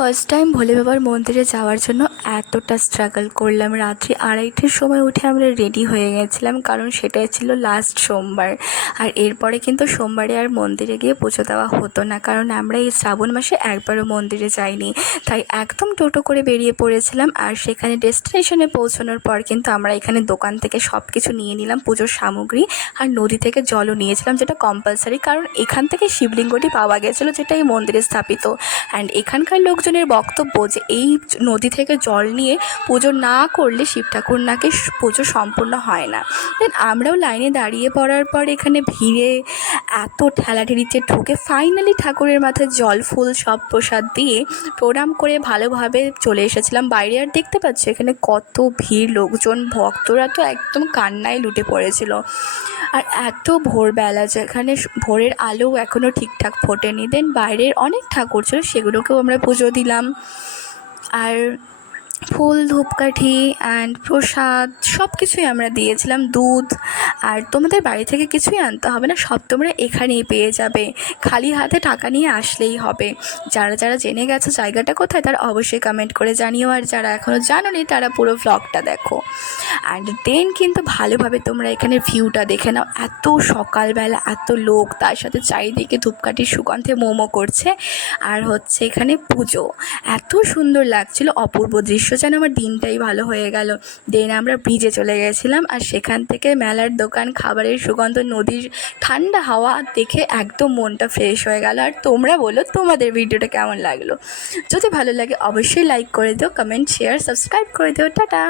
First time ভোলে বাবার মন্দিরে যাওয়ার জন্য এতটা স্ট্রাগল করলাম। রাত্রি 2:30টার সময় উঠে আমরা রেডি হয়ে গেছিলাম, কারণ সেটাই ছিল লাস্ট সোমবার। আর এরপরে কিন্তু সোমবারে আর মন্দিরে গিয়ে পুজো দেওয়া হতো না, কারণ আমরা এই শ্রাবণ মাসে একবারও মন্দিরে যাইনি। তাই একদম টোটো করে বেরিয়ে পড়েছিলাম। আর সেখানে ডেস্টিনেশনে পৌঁছানোর পর কিন্তু আমরা এখানে দোকান থেকে সব কিছু নিয়ে নিলাম, পুজোর সামগ্রী। আর নদী থেকে জলও নিয়েছিলাম, যেটা কম্পালসারি, কারণ এখান থেকে শিবলিঙ্গটি পাওয়া গেছিলো, যেটা এই মন্দিরে স্থাপিত। অ্যান্ড এখানকার লোকজনের বক্তব্য যে এই নদী থেকে জল নিয়ে পুজো না করলে শিব ঠাকুর নাকি পুজো সম্পূর্ণ হয় না। দেন আমরাও লাইনে দাঁড়িয়ে পড়ার পর এখানে ভিড়ে এত ঠেলাঠেলিতে ঢুকে ফাইনালি ঠাকুরের মাথায় জল ফুল সব প্রসাদ দিয়ে প্রণাম করে ভালোভাবে চলে এসেছিলাম বাইরে। আর দেখতে পাচ্ছি এখানে কত ভিড়, লোকজন, ভক্তরা তো একদম কান্নায় লুটে পড়েছিল। আর এত ভোরবেলা, যেখানে ভোরের আলো এখনও ঠিকঠাক ফোটেনি। দেন বাইরের অনেক ঠাকুর ছিল, সেগুলোকেও আমরা পুজো দিলাম। আর ফুল, ধূপকাঠি অ্যান্ড প্রসাদ সব কিছুই আমরা দিয়েছিলাম, দুধ। আর তোমাদের বাড়ি থেকে কিছুই আনতে হবে না, সব তোমরা এখানেই পেয়ে যাবে, খালি হাতে টাকা নিয়ে আসলেই হবে। যারা যারা জেনে গেছো জায়গাটা কোথায় তারা অবশ্যই কমেন্ট করে জানিও, আর যারা এখনও জানোনি তারা পুরো ভ্লগটা দেখো। অ্যান্ড দেন কিন্তু ভালোভাবে তোমরা এখানে ভিউটা দেখে নাও। এত সকালবেলা, এত লোক, তার সাথে চারিদিকে ধূপকাঠির সুগন্ধে মোমো করছে। আর হচ্ছে এখানে পুজো, এত সুন্দর লাগছিল, অপূর্ব দৃশ্য, যেন আমার দিনটাই ভালো হয়ে গেল। দেন আমরা ব্রিজে চলে গেছিলাম, আর সেখান থেকে মেলার দোকান, খাবারের সুগন্ধ, নদীর ঠান্ডা হাওয়া দেখে একদম মনটা ফ্রেশ হয়ে গেল। আর তোমরা বলো তোমাদের ভিডিওটা কেমন লাগলো? যদি ভালো লাগে অবশ্যই লাইক করে দিও, কমেন্ট, শেয়ার, সাবস্ক্রাইব করে দিও। টাটা।